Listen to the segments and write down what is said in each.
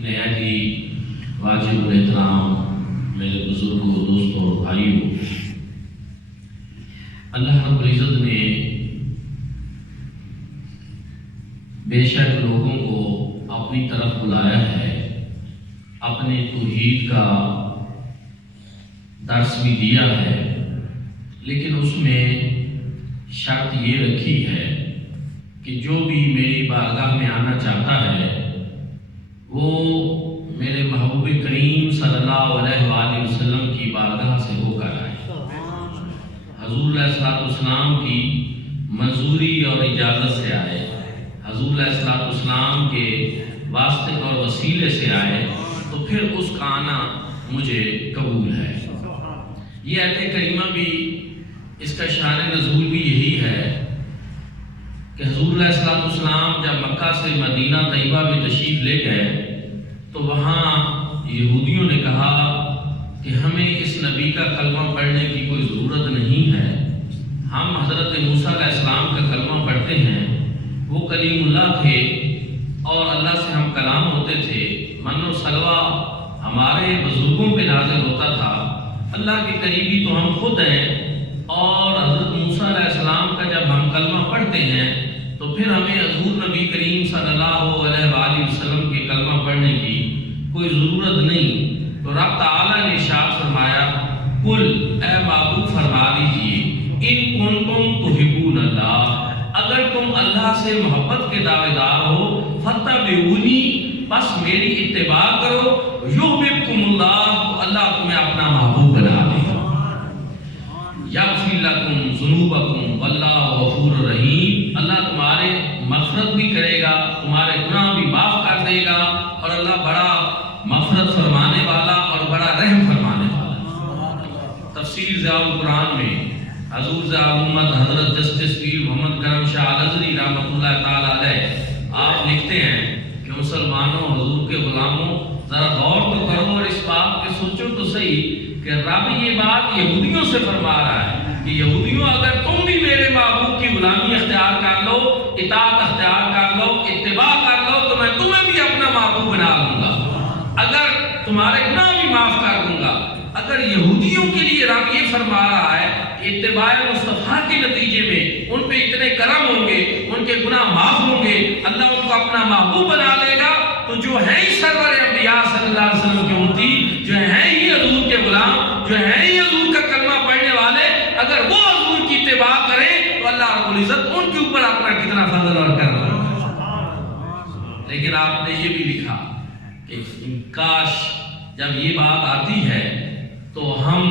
نہایت ہی واجب الاحترام میرے بزرگوں، دوستوں اور بھائیوں، اللہ رب العزت نے بے شک لوگوں کو اپنی طرف بلایا ہے، اپنے توحید کا درس بھی دیا ہے، لیکن اس میں شرط یہ رکھی ہے کہ جو بھی میری بارگاہ میں آنا چاہتا ہے وہ میرے محبوب کریم صلی اللہ علیہ وآلہ وسلم کی بارگاہ سے ہو کر آئے، حضور علیہ السلام کی منظوری اور اجازت سے آئے، حضور علیہ السلام کے واسطے اور وسیلے سے آئے، تو پھر اس کا آنا مجھے قبول ہے۔ یہ آیت کریمہ بھی اس کا شان نزول بھی یہی ہے کہ حضور علیہ السلام جب مکہ سے مدینہ طیبہ میں تشریف لے گئے تو وہاں یہودیوں نے کہا کہ ہمیں اس نبی کا کلمہ پڑھنے کی کوئی ضرورت نہیں ہے، ہم حضرت موسیٰ علیہ السلام کا کلمہ پڑھتے ہیں، وہ کلیم اللہ تھے اور اللہ سے ہم کلام ہوتے تھے، من و سلوہ ہمارے بزرگوں پہ نازل ہوتا تھا، اللہ کے قریبی تو ہم خود ہیں، اور حضرت موسیٰ علیہ السلام کا جب ہم کلمہ پڑھتے ہیں تو پھر ہمیں حضور نبی کریم صلی اللہ علیہ وآلہ وسلم کے کلمہ پڑھنے کی کوئی ضرورت نہیں۔ تو رب تعالیٰ نے ارشاد فرمایا، قل اے معبود فرما دیجئے، ان کنتم تحبون اللہ، اگر تم اللہ سے محبت کے دعوے دار ہو، فاتبعونی، بس میری اتباع کرو، یحببکم اللہ، تو اللہ تمہیں اپنا محبوب بنا دے گا، یغفر لکم ذنوبکم واللہ غفور رحیم، اللہ تمہارے مغفرت بھی کرے گا، تمہارے گناہ بھی معاف کر دے گا، اور اللہ بڑا مغفرت فرمانے والا اور بڑا رحم فرمانے والا۔ تفسیر ضیاء القرآن میں حضور ضیاء الامت حضرت جسٹس پیر محمد کرم شاہ الازہری رحمۃ اللہ تعالی علیہ آپ لکھتے ہیں کہ مسلمانوں، حضور کے غلاموں، ذرا غور تو کرو اور اس بات پہ سوچو تو صحیح کہ رب یہ بات یہودیوں سے فرما رہا ہے کہ یہودیوں، اگر تم بھی میرے محبوب کی غلامی اختیار کر لو، اطاعت اختیار کر لو، اتباع کر لو، تو میں تمہیں بھی اپنا محبوب بنا لوں گا، اگر تمہارے گناہ بھی معاف کر دوں گا۔ اگر یہودیوں کے لیے رب یہ فرما رہا ہے کہ اتباع مصطفیٰ کے نتیجے میں ان پہ اتنے کرم ہوں گے، ان کے گناہ معاف ہوں گے، اللہ ان کو اپنا محبوب بنا لے گا، تو جو ہیں ہی سرور انبیاء صلی اللہ علیہ وسلم کے امتی، جو ہیں ہی حضور کے غلام، جو ہیں ہی حضور کا کلمہ پڑھنے والے، اگر وہ حضور کی اتباع کریں تو اللہ رب العزت ان کے اوپر اپنا کتنا فضل اور کرم کرے۔ لیکن آپ نے یہ بھی لکھا کہ کاش جب یہ بات آتی ہے تو ہم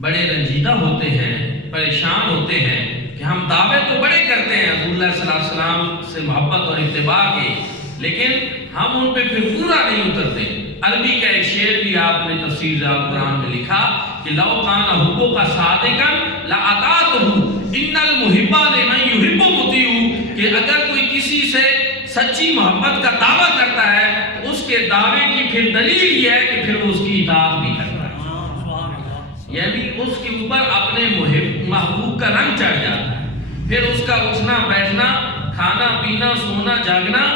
بڑے رنجیدہ ہوتے ہیں، پریشان ہوتے ہیں کہ ہم دعوے تو بڑے کرتے ہیں حضور اللہ صلی اللہ علیہ وسلم سے محبت اور اتباع کے، لیکن ہم ان پہ پھر پورا نہیں اترتے۔ عربی کا ایک شعر بھی آپ نے تفسیر ضیاء القرآن میں لکھا کہ لو کان حبک صادقا لاطعتہ ان المحب لمن یحب مطیع، کہ اگر کوئی کسی سے سچی محبت کا دعویٰ کرتا ہے تو اس کے دعوے کی پھر دلیل یہ ہے کہ پھر وہ اس کی اطاعت بھی کرتا ہے، یعنی اس کے اوپر اپنے محبوب کا رنگ چڑھ جاتا ہے، پھر اس کا اٹھنا بیٹھنا، کھانا پینا، سونا جاگنا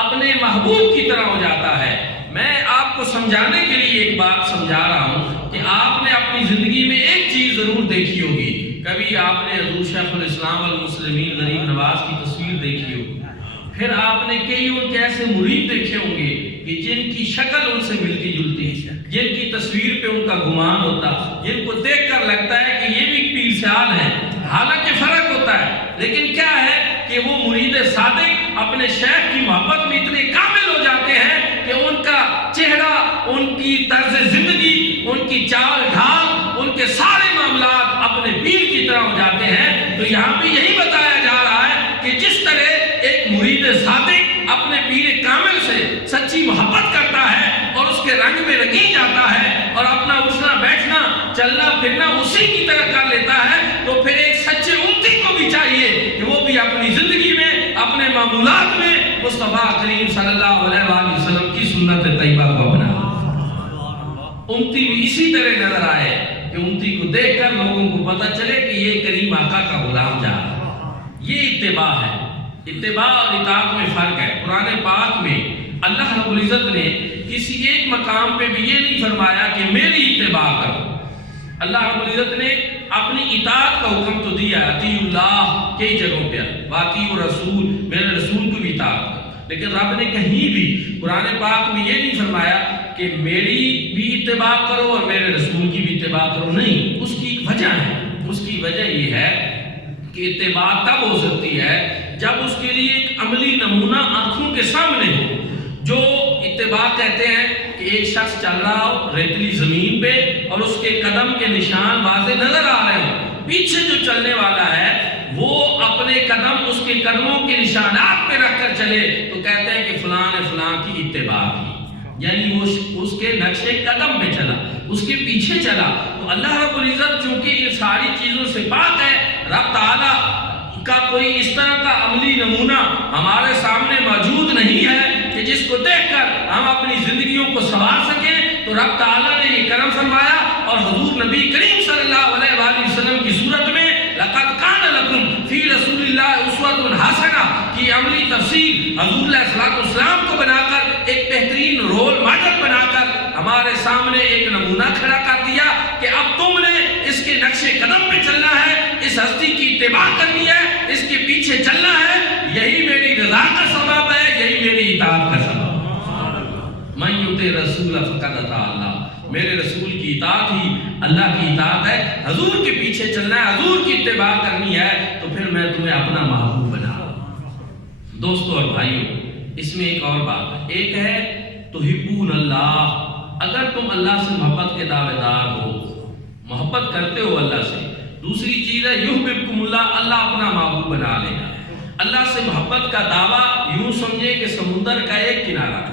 اپنے محبوب کی طرح ہو جاتا ہے۔ میں آپ کو سمجھانے کے لیے ایک بات سمجھا رہا ہوں کہ آپ نے اپنی زندگی میں ایک چیز ضرور دیکھی ہوگی، کبھی آپ نے حضور شیخ الاسلام والمسلمین غریب نواز کی تصویر دیکھی ہوگی، پھر آپ نے کئی ان کے ایسے مرید دیکھے ہوں گے کہ جن کی شکل ان سے ملتی جلتی ہے، جن کی تصویر پہ ان کا گمان ہوتا، جن کو دیکھ کر لگتا ہے کہ یہ بھی پیر سیال ہیں، حالانکہ فرق ہوتا ہے، لیکن کیا ہے کہ وہ مرید صادق اپنے شیخ کی محبت میں اتنے کامل ہو جاتے ہیں کہ ان کا چہرہ، ان کی طرز زندگی، ان کی چال ڈھال، ان کے سارے معاملات اپنے پیر کی طرح ہو جاتے ہیں۔ تو یہاں پہ یہی بتایا جا رہا ہے کہ جس طرح ایک مرید صادق اپنے پیر کامل سے سچی محبت کرتا ہے اور اس کے رنگ میں رنگی جاتا ہے اور اپنا اٹھنا بیٹھنا، چلنا پھرنا اسی کی طرح کر لیتا ہے، تو پھر ایک سچے امتی کو بھی چاہیے کہ وہ بھی اپنی زندگی میں، اپنے معمولات میں مصطفیٰ کریم صلی اللہ علیہ وآلہ وسلم کی سنت طیبہ کو اپنا امتی بھی اسی طرح نظر آئے کہ امتی کو دیکھ کر لوگوں کو پتہ چلے کہ یہ کریم آقا کا غلام جا رہا ہے۔ یہ اتباع ہے۔ اتباع اور اطاعت میں فرق ہے۔ قرآن پاک میں اللہ رب العزت نے کسی ایک مقام پہ بھی یہ نہیں فرمایا کہ میری اتباع کرو۔ اللہ رب العزت نے اپنی اطاعت کا حکم تو دیا، اطیعوا اللہ کئی جگہوں پہ، واطیعوا الرسول، میرے رسول کو بھی اطاعت کرو، لیکن رب نے کہیں بھی قرآن پاک میں یہ نہیں فرمایا کہ میری بھی اتباع کرو اور میرے رسول کی بھی اتباع کرو، نہیں۔ اس کی ایک وجہ ہے، اس کی وجہ یہ ہے کہ اتباع تب ہو سکتی ہے جب اس کے لیے ایک عملی نمونہ آنکھوں کے سامنے ہو۔ جو اتباع کہتے ہیں کہ ایک شخص چل رہا ہو ریتلی زمین پہ اور اس کے قدم کے نشان واضح نظر آ رہے ہوں، پیچھے جو چلنے والا ہے وہ اپنے قدم اس کے قدموں کے نشانات پہ رکھ کر چلے تو کہتے ہیں کہ فلاں نے فلاں کی اتباع کی، یعنی وہ اس کے نقش قدم پہ چلا، اس کے پیچھے چلا۔ تو اللہ رب العزت چونکہ یہ ساری چیزوں سے پاک ہے، رب تعالیٰ کا کوئی اس طرح کا عملی نمونہ ہمارے سامنے موجود نہیں ہے کہ جس کو دیکھ کر ہم اپنی زندگیوں کو سنوار سکیں، تو رب تعالیٰ نے یہ کرم فرمایا اور حضور نبی کریم صلی اللہ علیہ وآلہ وسلم کی صورت میں لَقَدْ كَانَ لَكُمْ فِي رَسُولِ اللَّهِ أُسْوَةٌ حَسَنَةٌ کی عملی تفسیر حضور علیہ السلام کو بنا کر ایک بہترین رول ماڈل بنا کر ہمارے سامنے ایک نمونہ کھڑا کر دیا کہ اب تم نے اس کے نقش قدم پہ چلنا ہے، اس ہستی کی اتباع کرنی ہے، اس کے پیچھے چلنا ہے، یہی میری رضا کا سبب ہے، یہی میری اطاعت کا سبب ہے۔ مَن یُطِعِ الرَّسُولَ فَقَدْ أَطَاعَ اللَّهَ، میرے رسول کی اطاعت ہی اللہ کی اطاعت ہے۔ حضور کے پیچھے چلنا ہے، حضور کی اتباع کرنی ہے، تو پھر میں تمہیں اپنا محبوب بنا۔ دوستو اور بھائیو، اس میں ایک اور بات ہے، ایک ہے تحبون اللہ، اگر تم اللہ سے محبت کے دعوے دار ہو، محبت کرتے ہو اللہ سے۔ دوسری چیز ہے یحببکم اللہ، اللہ اپنا محبوب بنا لے گا۔ اللہ سے محبت کا دعویٰ یوں سمجھے کہ سمندر کا ایک کنارہ ہے،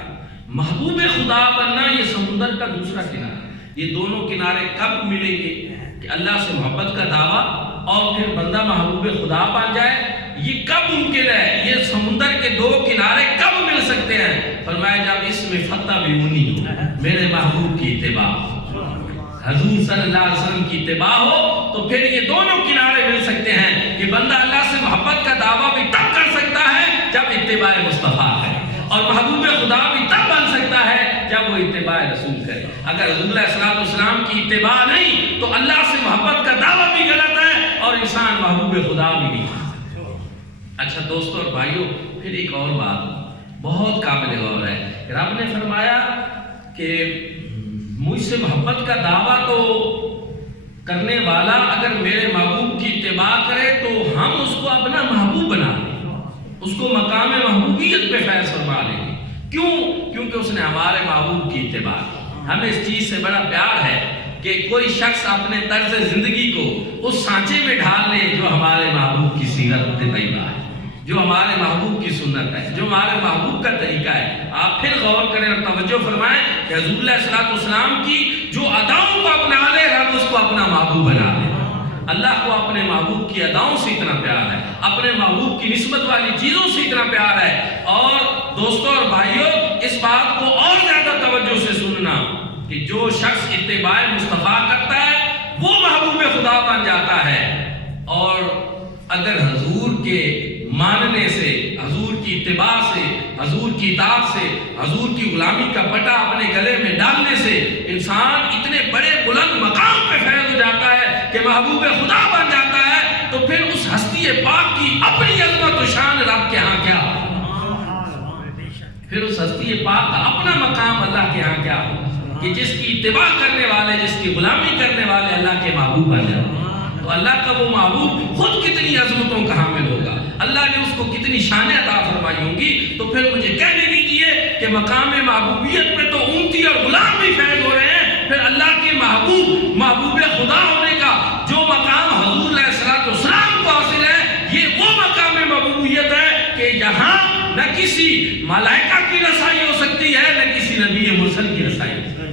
محبوب خدا بننا یہ سمندر کا دوسرا کنارہ۔ یہ دونوں کنارے کب ملیں گے کہ اللہ سے محبت کا دعویٰ اور پھر بندہ محبوب خدا بن جائے؟ یہ کب ممکن ہے؟ یہ سمندر کے دو کنارے کب مل سکتے ہیں؟ فرمایا جب اس میں فتح بھی ہونی ہو، میرے محبوب کی اتباع، حضور صلی اللہ علیہ وسلم کی اتباع ہو، تو پھر یہ دونوں کنارے مل سکتے ہیں کہ بندہ اللہ سے محبت کا دعویٰ بھی تب کر سکتا ہے جب اتباع مصطفیٰ ہے، اور محبوب خدا بھی تب بن سکتا ہے جب وہ اتباع رسول کرے۔ اگر حضور علیہ السلام کی اتباع نہیں تو اللہ سے محبت کا دعویٰ بھی غلط ہے اور انسان محبوب خدا بھی نہیں۔ اچھا دوستو اور بھائیو، پھر ایک اور بات بہت قابل غور ہے، رب نے فرمایا کہ مجھ سے محبت کا دعویٰ تو کرنے والا اگر میرے محبوب کی اتباع کرے تو ہم اس کو اپنا محبوب بنا لیں، اس کو مقام محبوبیت پہ فیض فرما لیں گے۔ کیوں؟ کیونکہ اس نے ہمارے محبوب کی اتباع کی۔ ہمیں اس چیز سے بڑا پیار ہے کہ کوئی شخص اپنے طرز زندگی کو اس سانچے میں ڈھال لے جو ہمارے محبوب کی سیرت طیبہ ہے، جو ہمارے محبوب کی سنت ہے، جو ہمارے محبوب کا طریقہ ہے۔ آپ پھر غور کریں اور توجہ فرمائیں کہ حضور علیہ السلام کی جو اداؤں کو اپنا لے، رب اس کو اپنا محبوب بنا لے۔ اللہ کو اپنے محبوب کی اداؤں سے اتنا پیار ہے، اپنے محبوب کی نسبت والی چیزوں سے اتنا پیار ہے۔ اور دوستو اور بھائیو، اس بات کو اور زیادہ توجہ سے سننا کہ جو شخص اتباع مصطفیٰ کرتا ہے وہ محبوب خدا بن جاتا ہے، اور اگر حضور کے ماننے سے، حضور کی اتباع سے، حضور کی اطاعت سے، حضور کی غلامی کا پٹا اپنے گلے میں ڈالنے سے انسان اتنے بڑے بلند مقام پہ فیض ہو جاتا ہے کہ محبوب خدا بن جاتا ہے، تو پھر اس ہستی پاک کی اپنی عظمت و شان رب کے ہاں کیا ہو؟ پھر اس ہستی پاک کا اپنا مقام اللہ کے ہاں کیا ہو کہ جس کی اتباع کرنے والے، جس کی غلامی کرنے والے اللہ کے محبوب بن جاتے ہیں۔ تو اللہ کا وہ محبوب خود کتنی عظمتوں کا حامل ہوگا، اللہ نے اس کو کتنی شانیں عطا فرمائی ہوں گی۔ تو پھر مجھے کہنے دیجئے کہ مقام محبوبیت میں تو امتی اور غلام بھی فیض ہو رہے ہیں، پھر اللہ کے محبوب، محبوب خدا ہونے کا جو مقام حضور علیہ السلام کو حاصل ہے، یہ وہ مقام محبوبیت ہے کہ یہاں نہ کسی ملائکہ کی رسائی ہو سکتی ہے، نہ کسی نبی مرسل کی رسائی ہو سکتی ہے۔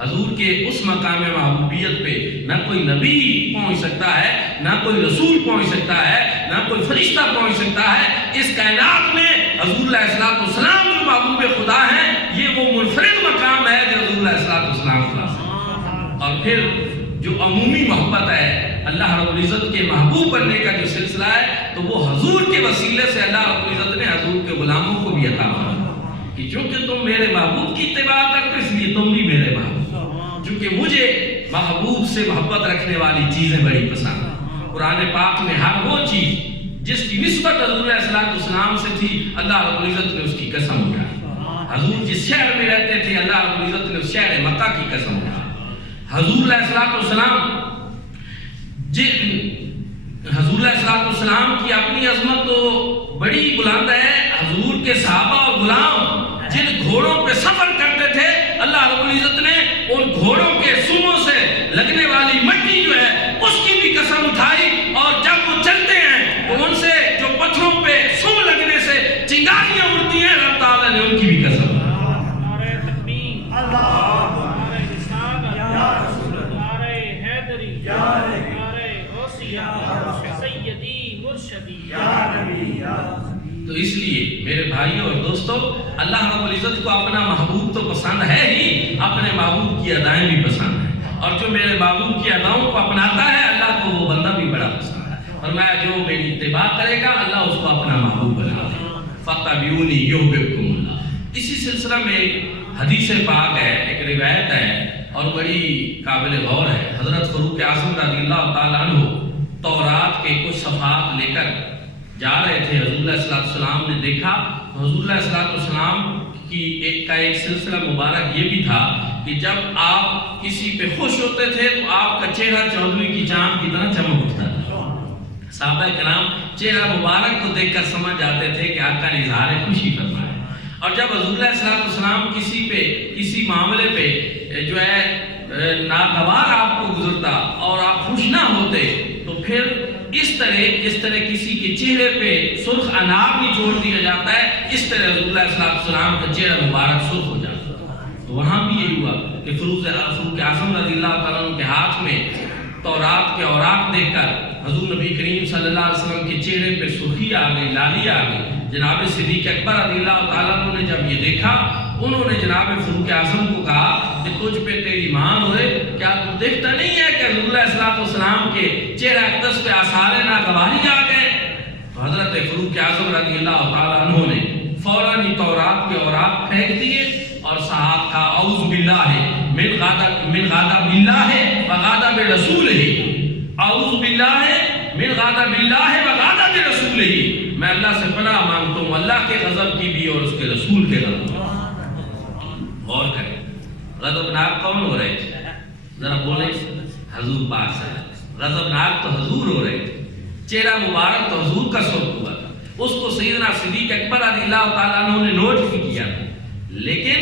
حضور کے اس مقام محبوبیت پہ نہ کوئی نبی پہنچ سکتا ہے، نہ کوئی رسول پہنچ سکتا ہے، نہ کوئی فرشتہ پہنچ سکتا ہے۔ اس کائنات میں حضور علیہ السلام جو محبوب خدا ہیں، یہ وہ منفرد مقام ہے جو حضور علیہ السلام کا ہے۔ اور پھر جو عمومی محبت ہے، اللہ رب العزت کے محبوب بننے کا جو سلسلہ ہے، تو وہ حضور کے وسیلے سے اللہ رب العزت نے حضور کے غلاموں کو بھی عطا فرمایا کہ چونکہ تم میرے محبوب کی اتباع کرتے اس لیے تم بھی میرے محبوب، چونکہ مجھے محبوب سے محبت رکھنے والی چیزیں بڑی پسند ہیں۔ قرآن پاک میں ہر وہ چیز جس کی نسبت حضور علیہ السلام سے تھی، اللہ رب العزت نے اس کی قسم اٹھائی۔ حضور جس شہر میں رہتے تھے، اللہ رب العزت نے اس شہر مکہ کی قسم اٹھائی۔ حضور علیہ السلام کی اپنی عظمت تو بڑی بلند ہے۔ حضور کے صحابہ اور غلام جن گھوڑوں پہ سفر کرتے تھے، اللہ رب العزت نے ان گھوڑوں کے سموں سے لگنے والی مٹی جو ہے اس کی بھی قسم اٹھائی، اور جب وہ چلتے ہیں تو ان سے جو پتھروں پہ سم لگنے سے چنگاریاں اڑتی ہیں، اللہ تعالیٰ نے ان کی بھی قسم اٹھائی۔ تو اس لیے میرے بھائیوں اور دوستوں، اللہ رب العزت کو اپنا محبوب تو پسند ہے ہی، اپنے محبوب کی ادائیں بھی پسند ہیں، اور جو میرے محبوب کی اداؤں کو اپناتا ہے، اللہ کو وہ بندہ بھی بڑا پسند ہے، اور میں جو میری اتباع کرے گا، اللہ اس کو اپنا محبوب بنا دے گا۔ فَاتَّبِعُونِی یُحْبِبْکُمُ اللَّہ۔ اسی سلسلہ میں ایک حدیث پاک ہے، ایک روایت ہے اور بڑی قابل غور ہے۔ حضرت فاروق اعظم رضی اللہ تعالیٰ عنہ تورات کے کچھ صفحات لے کر جا رہے تھے، حضور علیہ السلام نے دیکھا تو حضور علیہ السلام کی ایک سلسلہ مبارک یہ بھی تھا کہ جب آپ کسی پہ خوش ہوتے تھے تو آپ کا چہرہ چودھویں کی چاند کی طرح چمک اٹھتا تھا۔ صحابہ کرام چہرہ مبارک کو دیکھ کر سمجھ جاتے تھے کہ آقا نے اظہار خوشی فرمایا، اور جب حضور علیہ السلام کسی معاملے پہ جو ہے ناگوار آپ کو گزرتا اور آپ خوش نہ ہوتے تو پھر اس طرح کسی کے چہرے پہ سرخ انار نچوڑ دیا جاتا ہے، اس طرح حضور علیہ السلام کا چہرہ مبارک سرخ ہو جاتا۔ تو وہاں بھی یہی ہوا کہ فاروق اعظم رضی اللہ تعالیٰ عنہ کے ہاتھ میں تورات کے اوراق دیکھ کر حضور نبی کریم صلی اللہ علیہ وسلم کے چہرے پہ سرخی آ گئی، لالی آ گئی۔ جناب صدیق اکبر رضی اللہ تعالیٰ عنہ نے جب یہ دیکھا، انہوں نے جناب فاروق اعظم کو کہا کہ تجھ پہ تیری مان ہوئے، کیا تو دیکھتا نہیں ہے کہ حضور علیہ السلام کے چہرہ اقدس پہ آثار ناگواری آ گئے؟ تو حضرت فاروق اعظم رضی اللہ تعالیٰ عنہ نے فوراً ہی تورات کے اوراق پھینک دیے اور صاحب کہا اعوذ باللہ من غضب اللہ و غضب رسولہ، اعوذ باللہ من غضب اللہ و غضب رسولہ، میں اللہ سے پناہ مانگتا ہوں اللہ کے غضب کی بھی اور اس کے رسول کے غضب کی۔ غور کریں، غضبناک کون ہو رہے تھے؟ ذرا بولیں، حضور پاک صلی اللہ علیہ وسلم۔ غضبناک تو حضور ہو رہے تھے، چہرہ مبارک تو حضور کا سرخ ہوا تھا، اس کو سیدنا صدیق اکبر رضی اللہ تعالیٰ عنہ نے نوٹ بھی کیا تھا، لیکن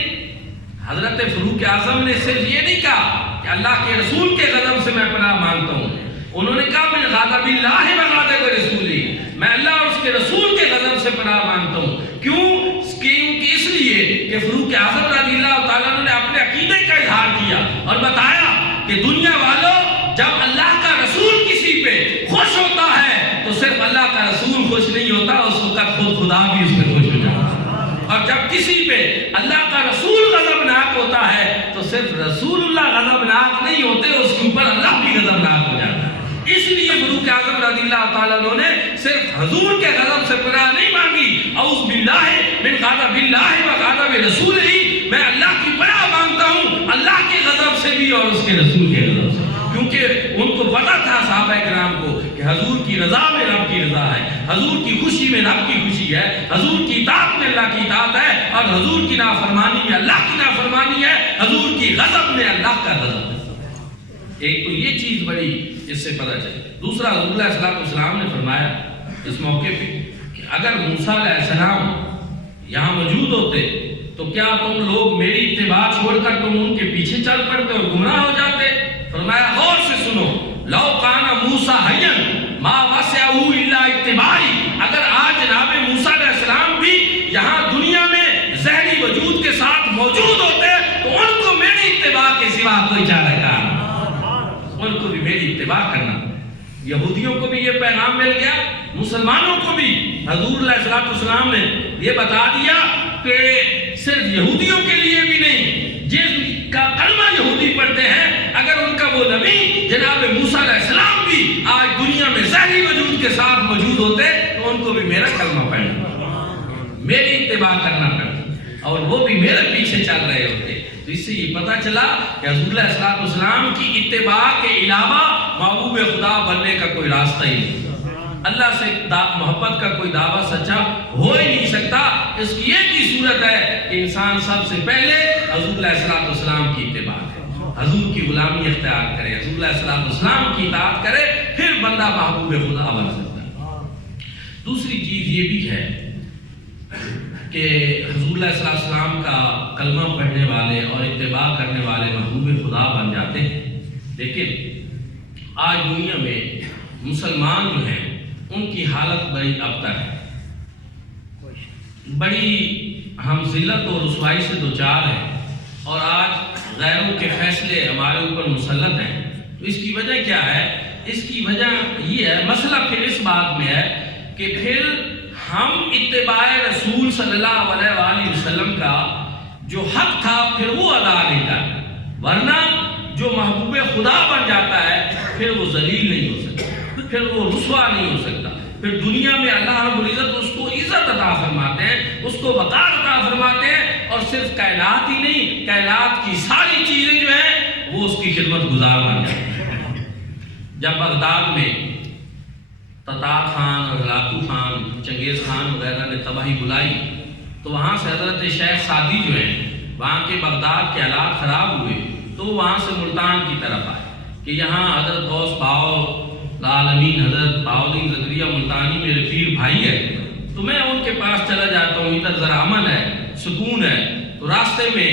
حضرت فاروق اعظم نے صرف یہ نہیں کہا کہ اللہ کے رسول کے غضب سے میں پناہ مانگتا ہوں، انہوں نے کہا من غضب اللہ و غضب رسولہ، میں اللہ اور اس کے رسول کے غضب سے پناہ مانگتا ہوں۔ کیونکہ اس لیے کہ فاروق اعظم رضی اللہ تعالیٰ عنہ نے اپنے عقیدے کا اظہار کیا اور بتایا کہ دنیا والوں، جب اللہ کا رسول کسی پہ خوش ہوتا ہے تو صرف اللہ کا رسول خوش نہیں ہوتا، اس وقت خود خدا بھی اس پہ خوش ہو جاتا ہے، اور جب کسی پہ اللہ کا رسول غضبناک ہوتا ہے تو صرف رسول اللہ غضبناک نہیں ہوتے، اس کے اوپر اللہ بھی غضبناک ہو جاتا ہے۔ اس لیے فاروق اعظم رضی اللہ تعالیٰ عنہ نے صرف حضور کے غضب سے پناہ نہیں مانگی، اعوذ باللہ من غضب اللہ و غضب رسولہ، میں اللہ کی پناہ مانگتا ہوں اللہ کے غضب سے بھی اور اس کے رسول کے غضب سے، کیونکہ ان کو پتا تھا صحابہ کرام کو کہ حضور کی رضا میں رب کی رضا ہے، حضور کی خوشی میں رب کی خوشی ہے، حضور کی اطاعت میں اللہ کی اطاعت ہے، اور حضور کی نافرمانی میں اللہ کی نافرمانی ہے، حضور کی غضب میں اللہ کا غضب ہے۔ ایک تو یہ چیز بڑی اس سے پتہ چلے۔ دوسرا، حضور علیہ السلام نے فرمایا اس موقع پہ کہ اگر موسیٰ علیہ السلام یہاں موجود ہوتے تو کیا تم لوگ میری اتباع چھوڑ کر تم ان کے پیچھے چل پڑتے اور گمراہ ہو جاتے؟ فرمایا غور سے سنو، لو کان موسیٰ حیا ما وسعہ الا اتباعی، اگر آج جناب موسیٰ علیہ السلام بھی یہاں دنیا میں ظاہری وجود کے ساتھ موجود ہوتے تو ان کو میری اتباع کے سوا کوئی چارہ کار نہیں، ان کو بھی میری اتباع کرنا۔ یہودیوں کو بھی یہ پیغام مل گیا، مسلمانوں کو بھی حضور علیہ السلام نے یہ بتا دیا کہ صرف یہودیوں کے لیے بھی نہیں، جن کا کلمہ یہودی پڑھتے ہیں، اگر ان کا وہ نبی جناب موسیٰ علیہ السلام بھی آج دنیا میں ظاہری وجود کے ساتھ موجود ہوتے تو ان کو بھی میرا کلمہ پڑھنا، میری اتباع کرنا پڑتا۔ اور وہ بھی میرے پیچھے چل رہے ہوتے. تو اس سے یہ پتہ چلا کہ حضور علیہ الصلوۃ والسلام کی اتباع کے علاوہ محبوب خدا بننے کا کوئی راستہ ہی نہیں. اللہ سے محبت کا کوئی دعویٰ سچا ہو ہی نہیں سکتا. اس کی ایک ہی صورت ہے کہ انسان سب سے پہلے حضور علیہ الصلوۃ والسلام کی اتباع کرے، حضور کی غلامی اختیار کرے، حضور علیہ الصلوۃ والسلام کی اطاعت کرے، پھر بندہ محبوب خدا بن سکتا ہے. دوسری چیز یہ بھی ہے کہ حضور علیہ السلام کا کلمہ پڑھنے والے اور اتباع کرنے والے محبوب خدا بن جاتے ہیں. لیکن آج دنیا میں مسلمان جو ہیں ان کی حالت بڑی ابتر ہے. بڑی ہم ذلت اور رسوائی سے دوچار ہیں اور آج غیروں کے فیصلے ہمارے اوپر مسلط ہیں. تو اس کی وجہ کیا ہے؟ اس کی وجہ یہ ہے، مسئلہ پھر اس بات میں ہے کہ پھر ہم اتباع رسول صلی اللہ علیہ وآلہ وسلم کا جو حق تھا پھر وہ ادا نہیں کرنا. ورنہ جو محبوب خدا بن جاتا ہے پھر وہ ذلیل نہیں ہو سکتا، پھر وہ رسوا نہیں ہو سکتا. پھر دنیا میں اللہ رب العزت اس کو عزت عطا فرماتے ہیں، اس کو وقار عطا فرماتے ہیں، اور صرف کائنات ہی نہیں، کائنات کی ساری چیزیں جو ہیں وہ اس کی خدمت گزار بن جاتی ہیں. جب بغداد میں تتار خان اور ہلاکو خان، چنگیز خان وغیرہ نے تباہی بلائی تو وہاں سے حضرت شیخ سعدی جو ہیں، وہاں کے بغداد کے حالات خراب ہوئے تو وہاں سے ملتان کی طرف آئے کہ یہاں حضرت غوث باؤ العالمین حضرت بہاؤالدین زکریا ملتانی میرے پیر بھائی ہے، تو میں ان کے پاس چلا جاتا ہوں، ادھر ذرا امن ہے، سکون ہے. تو راستے میں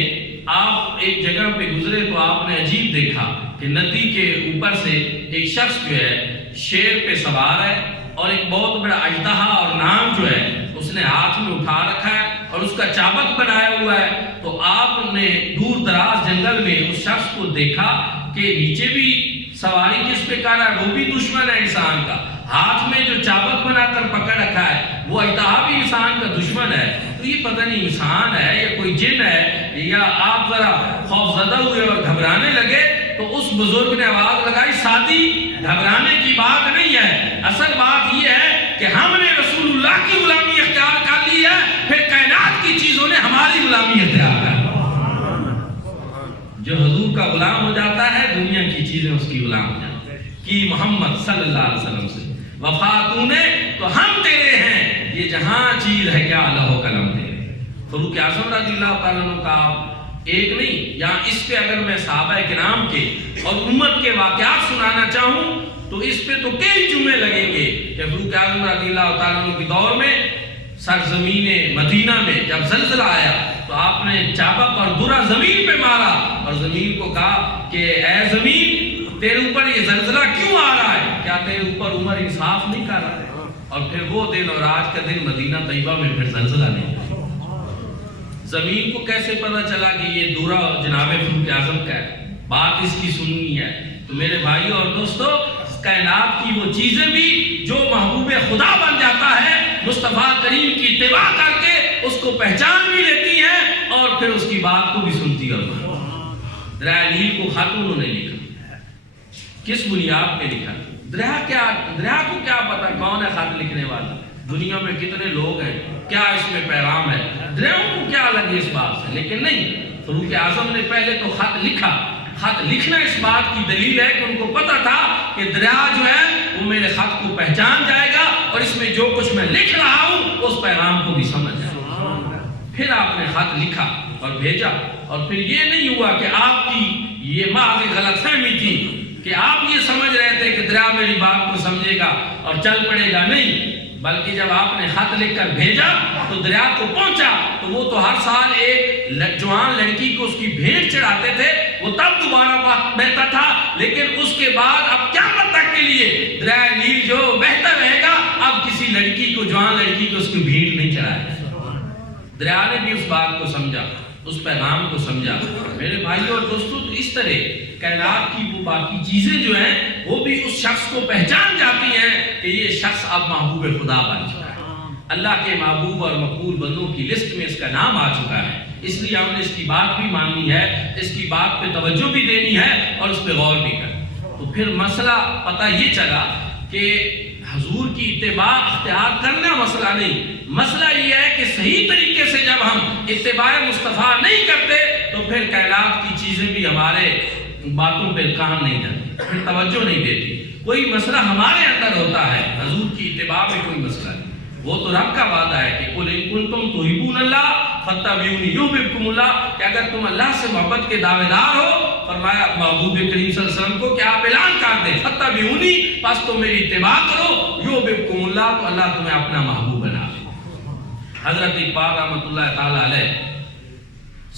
آپ ایک جگہ پہ گزرے تو آپ نے عجیب دیکھا کہ ندی کے اوپر سے ایک شخص جو ہے شیر پہ سوار ہے اور ایک بہت بڑا اژدہا اور نام جو ہے اس نے ہاتھ میں اٹھا رکھا ہے اور اس کا چابک بنایا ہوا ہے. تو آپ نے دور دراز جنگل میں اس شخص کو دیکھا کہ نیچے بھی سواری جس پہ کر رہا ہے وہ بھی دشمن ہے انسان کا، ہاتھ میں جو چابک بنا کر پکڑ رکھا ہے وہ اژدہا بھی انسان کا دشمن ہے. تو یہ پتہ نہیں انسان ہے یا کوئی جن ہے، یا آپ ذرا خوف زدہ ہوئے اور گھبرانے لگے تو اس بزرگ نے آواز لگائی، ساتھی گھبرانے کی بات نہیں ہے، اصل بات یہ ہے کہ ہم نے رسول اللہ کی غلامی اختیار کر لی ہے، پھر کائنات کی چیزوں نے ہماری غلامی اختیار کر لی. جو حضور کا غلام ہو جاتا ہے دنیا کی چیزیں اس کی غلام ہو جاتی ہیں. کہ محمد صلی اللہ علیہ وسلم سے وفا تو نے تو ہم تیرے ہیں، یہ جہاں چیز ہے کیا اللہ و قلم تیرے. فاروق اعظم رضی اللہ تعالیٰ عنہ کا ایک نہیں، یہاں اس پہ اگر میں صحابہ کرام کے اور امت کے واقعات سنانا چاہوں تو اس پہ تو کئی جمعے لگیں گے کہ فاروق اعظم رضی اللہ تعالیٰ عنہ کے دور میں سرزمین مدینہ میں جب زلزلہ آیا تو آپ نے چابک اور درہ زمین پہ مارا اور زمین کو کہا کہ اے زمین تیرے اوپر یہ زلزلہ کیوں آ رہا ہے، کیا تیرے اوپر عمر انصاف نہیں کر رہا ہے. اور پھر وہ دن اور آج کا دن مدینہ طیبہ میں پھر زلزلہ نہیں. زمین کو کیسے پتہ چلا کہ یہ درہ جناب فاروق اعظم کا ہے، بات اس کی سننی ہے. تو میرے بھائی اور دوستو، کائنات کی وہ چیزیں بھی جو محبوب خدا بن جاتا ہے مصطفیٰ کریم کی اتباع کر کے اس کو پہچان بھی لیتی ہیں اور پھر اس کی بات کو بھی سنتی ہے. دریا نیل کو خط انہوں نے لکھا، کس بنیاد پہ لکھا؟ دریا کو کیا پتا کون ہے خط لکھنے والا، دنیا میں کتنے لوگ ہیں، کیا اس میں پیغام ہے، دریاؤں کو کیا لگے اس بات سے. لیکن نہیں، فاروق اعظم نے پہلے تو خط لکھا. خط لکھنا اس بات کی دلیل ہے کہ ان کو پتا تھا کہ دریا جو ہے وہ میرے خط کو پہچان جائے گا اور اس میں جو کچھ میں لکھ رہا ہوں اس پیغام کو بھی سمجھ جائے گا. پھر آپ نے خط لکھا اور بھیجا، اور پھر یہ نہیں ہوا کہ آپ کی یہ محض غلط فہمی تھی کہ آپ یہ سمجھ رہے تھے کہ دریا میری بات کو سمجھے گا اور چل پڑے گا. نہیں، بلکہ جب آپ نے خط لکھ کر بھیجا تو دریا کو پہنچا تو وہ تو ہر سال ایک جوان لڑکی کو اس کی بھیٹ چڑھاتے تھے، وہ تب دوبارہ بہتا تھا. لیکن اس کے بعد اب قیامت تک کے لیے دریا نیل جو بہتا رہے گا، اب کسی لڑکی کو، جوان لڑکی کو اس کی بھیٹ نہیں چڑھائے گا. دریا نے بھی اس بات کو سمجھا، اس پیغام کو سمجھا. میرے بھائی اور دوستو، تو اس طرح کائنات کی وہ باقی چیزیں جو ہیں وہ بھی اس شخص کو پہچان جاتی ہیں کہ یہ شخص اب محبوب خدا بن چکا ہے، اللہ کے محبوب اور مقبول بندوں کی لسٹ میں اس کا نام آ چکا ہے. اس لیے ہم نے اس کی بات بھی ماننی ہے، اس کی بات پہ توجہ بھی دینی ہے اور اس پہ غور بھی کرنا. تو پھر مسئلہ پتہ یہ چلا کہ حضور کی اتباع اختیار کرنا مسئلہ نہیں، مسئلہ یہ ہے کہ صحیح طریقے سے جب ہم اتباع مصطفیٰ نہیں کرتے تو پھر کائنات کی چیزیں بھی ہمارے باتوں پہ کام نہیں کرتی، پھر توجہ نہیں دیتی۔ کوئی مسئلہ ہمارے اندر ہوتا ہے، حضور کی اتباع میں کوئی مسئلہ نہیں۔ وہ تو رب کا وعدہ ہے کہ قُلْ إِن كُنتُمْ تُحِبُّونَ اللَّهَ فَاتَّبِعُونِي يُحْبِبْكُمُ اللَّهُ، کہ اگر تم اللہ سے محبت کے دعوے دار ہو، فرمایا محبوب کریم صلی اللہ علیہ وسلم کو کہ آپ اعلان کر دیں فَاتَّبِعُونِی، پس تم میری اتباع کرو، يُحْبِبْكُمُ اللَّهُ، تو اللہ تمہیں اپنا محبوب بنا لے۔ حضرت اقبال رحمۃ اللہ تعالی علیہ،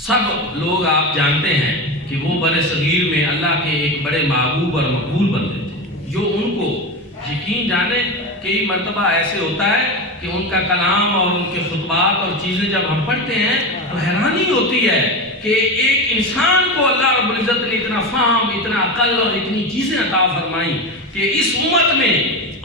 سب لوگ آپ جانتے ہیں کہ وہ بر صغیر میں اللہ کے ایک بڑے محبوب اور مقبول بندے تھے، جو ان کو یقین جانے کئی مرتبہ ایسے ہوتا ہے کہ ان کا کلام اور ان کے خطبات اور چیزیں جب ہم پڑھتے ہیں تو حیرانی ہوتی ہے کہ ایک انسان کو اللہ رب العزت نے اتنا فہم، اتنا عقل اور اتنی چیزیں عطا فرمائیں کہ اس امت میں،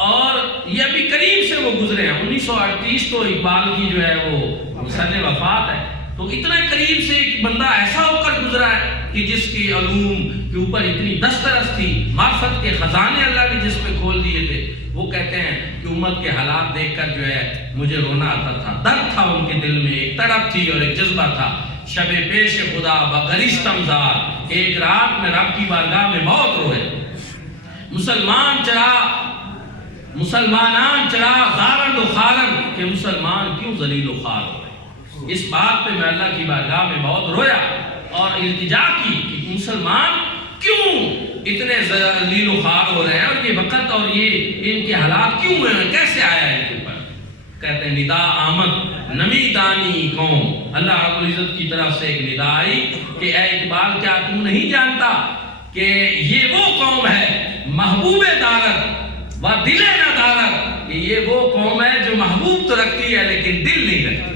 اور یہ ابھی قریب سے وہ گزرے ہیں، 1938 تو اقبال کی جو ہے وہ سن وفات ہے، تو اتنا قریب سے ایک بندہ ایسا ہو کر گزرا ہے کہ جس کی علوم کے اوپر اتنی دسترس تھی، معرفت کے خزانے اللہ نے جس پہ کھول دیے تھے۔ وہ کہتے ہیں کہ امت کے حالات دیکھ کر جو ہے مجھے رونا آتا تھا، درد تھا ان کے دل میں، ایک تڑپ تھی اور ایک جذبہ تھا۔ شب پیش خدا بغرستم زار، ایک رات میں رب کی بارگاہ میں بہت روئے۔ مسلمان چڑھا زارن و خارن، کہ مسلمان کیوں ذلیل و خوار ہو رہے، اس بات پہ میں اللہ کی بارگاہ میں بہت رویا اور التجا کی کہ مسلمان کیوں اتنے ذلیل و خوار ہو رہے ہیں، اور یہ وقت اور یہ ان کے حالات کیوں ہوئے ہیں، کیسے آیا ہے ان کے اوپر۔ کہتے ہیں ندا آمد نمی دانی قوم، اللہ رب العزت کی طرف سے ایک ندا آئی کہ اے اقبال، کیا تم نہیں جانتا کہ یہ وہ قوم ہے محبوب دارت و دل نہ دارت، کہ یہ وہ قوم ہے جو محبوب تو رکھتی ہے لیکن دل نہیں رکھتی۔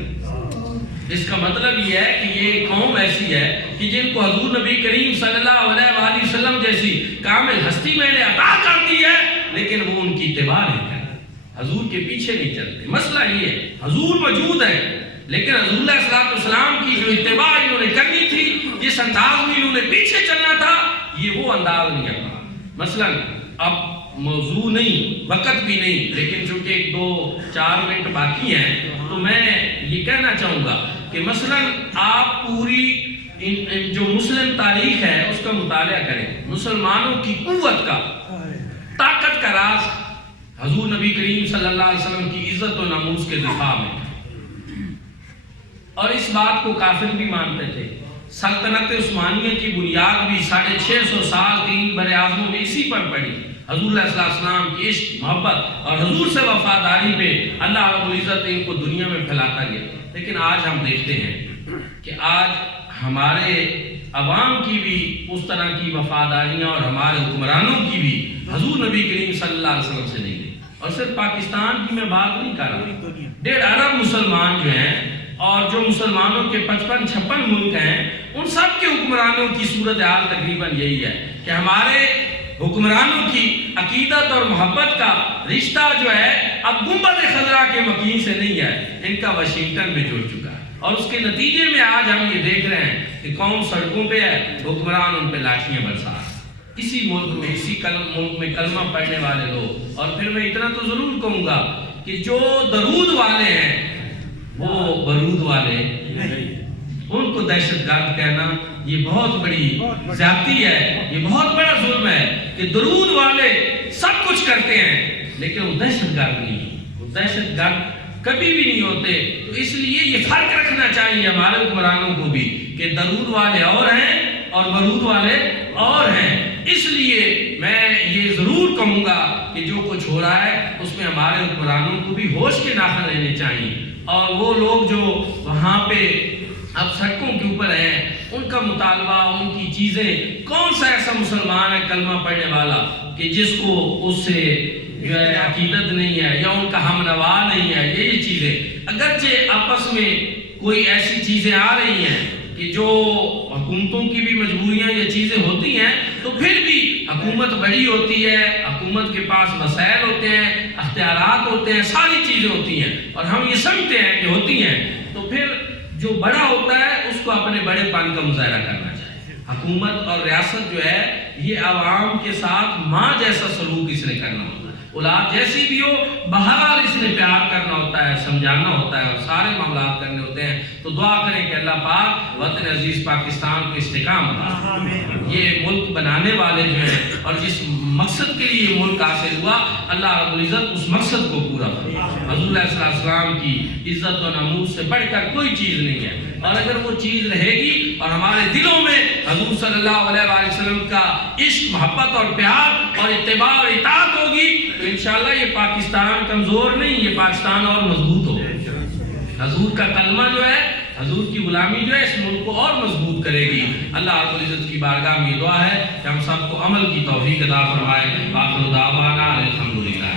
اس کا مطلب یہ ہے کہ یہ قوم ایسی ہے کہ جن کو حضور نبی کریم صلی اللہ علیہ وآلہ وسلم جیسی کامل ہستی میں نے عطا کر دی ہے، لیکن وہ ان کی اتباع نہیں کرتے، حضور کے پیچھے نہیں چلتے۔ مسئلہ یہ ہے حضور موجود ہے، لیکن حضور علیہ الصلوۃ والسلام کی جو اتباع انہوں نے کرنی تھی، جس انداز میں انہوں نے پیچھے چلنا تھا، یہ وہ انداز نہیں اپنا۔ مثلا اب موضوع نہیں، وقت بھی نہیں، لیکن چونکہ 2-4 منٹ باقی ہیں تو میں یہ کہنا چاہوں گا کہ مثلا آپ پوری جو مسلم تاریخ ہے اس کا مطالعہ کریں، مسلمانوں کی قوت کا، طاقت کا راز حضور نبی کریم صلی اللہ علیہ وسلم کی عزت و ناموس کے دفاع میں، اور اس بات کو کافر بھی مانتے تھے۔ سلطنت عثمانیہ کی بنیاد بھی 650 سال 3 بر اعظموں میں اسی پر پڑی، حضور علیہ السلام کی عشق، محبت اور حضور سے وفاداری پہ اللہ رب العزت ان کو دنیا میں پھیلاتا گیا۔ لیکن آج ہم دیکھتے ہیں کہ آج ہمارے عوام کی بھی اس طرح کی وفاداریاں اور ہمارے حکمرانوں کی بھی حضور نبی کریم صلی اللہ علیہ وسلم سے نہیں، اور صرف پاکستان کی میں بات نہیں کر رہا، 1.5 ارب مسلمان جو ہیں اور جو مسلمانوں کے 55-56 ملک ہیں، ان سب کے حکمرانوں کی صورتحال تقریباً یہی ہے کہ ہمارے حکمرانوں کی عقیدت اور محبت کا رشتہ جو ہے اب گنبد خضرا کے مکین سے نہیں ہے، ان کا واشنگٹن میں جڑ چکا ہے، اور اس کے نتیجے میں آج ہم یہ دیکھ رہے ہیں کہ قوم سڑکوں پہ ہے، حکمران ان پہ لاٹھیاں برسا رہے ہیں۔ اسی ملک میں ملک میں کلمہ پڑھنے والے لوگ، اور پھر میں اتنا تو ضرور کہوں گا کہ جو درود والے ہیں وہ برود والے نہیں، ان کو دہشت گرد کہنا یہ بہت بڑی زیادتی ہے، یہ بہت بڑا ظلم ہے کہ درود والے سب کچھ کرتے ہیں لیکن وہ دہشت گرد نہیں، وہ دہشت گرد کبھی بھی نہیں ہوتے۔ تو اس لیے یہ فرق رکھنا چاہیے ہمارے حکمرانوں کو بھی کہ درود والے اور ہیں اور برود والے اور ہیں۔ اس لیے میں یہ ضرور کہوں گا کہ جو کچھ ہو رہا ہے اس میں ہمارے حکمرانوں کو بھی ہوش کے ناخن لینے چاہیے، اور وہ لوگ جو وہاں پہ اب سڑکوں کے اوپر ہیں ان کا مطالبہ، ان کی چیزیں، کون سا ایسا مسلمان ہے کلمہ پڑھنے والا کہ جس کو اس سے جو ہے عقیدت نہیں ہے یا ان کا ہم نوا نہیں ہے، یہ چیزیں اگرچہ آپس میں کوئی ایسی چیزیں آ رہی ہیں کہ جو حکومتوں کی بھی مجبوریاں یہ چیزیں ہوتی ہیں، تو پھر بھی حکومت بڑی ہوتی ہے، حکومت کے پاس وسائل ہوتے ہیں، اختیارات ہوتے ہیں، ساری چیزیں ہوتی ہیں، اور ہم یہ سمجھتے ہیں کہ ہوتی ہیں، تو پھر جو بڑا ہوتا ہے اس کو اپنے بڑے پن کا مظاہرہ کرنا چاہیے۔ حکومت اور ریاست جو ہے یہ عوام کے ساتھ ماں جیسا سلوک اس نے کرنا ہوتا ہے، اولاد جیسی بھی ہو، بہرحال اس نے پیار کرنا ہوتا ہے، سمجھانا ہوتا ہے اور سارے معاملات کرنے ہوتے ہیں۔ تو دعا کریں کہ اللہ پاک وطن عزیز پاکستان کو استحکام عطا فرمائے۔ یہ ملک بنانے والے جو ہیں اور جس مقصد کے لیے یہ ملک حاصل ہوا، اللہ رب العزت اس مقصد کو پورا فرمائے۔ حضور علیہ السلام کی عزت و ناموس سے بڑھ کر کوئی چیز نہیں ہے، اور اگر وہ چیز رہے گی اور ہمارے دلوں میں حضور صلی اللہ علیہ وآلہ وسلم کا عشق، محبت اور پیار اور اتباع اور اطاعت ہوگی تو انشاءاللہ یہ پاکستان کمزور نہیں، یہ پاکستان اور مضبوط ہوگا۔ حضور کا کلمہ جو ہے، حضور کی غلامی جو ہے اس ملک کو اور مضبوط کرے گی۔ اللہ رب العزت کی بارگاہ میں یہ دعا ہے کہ ہم سب کو عمل کی توفیق عطا فرمائے۔ آخر دعوانا الحمدللہ۔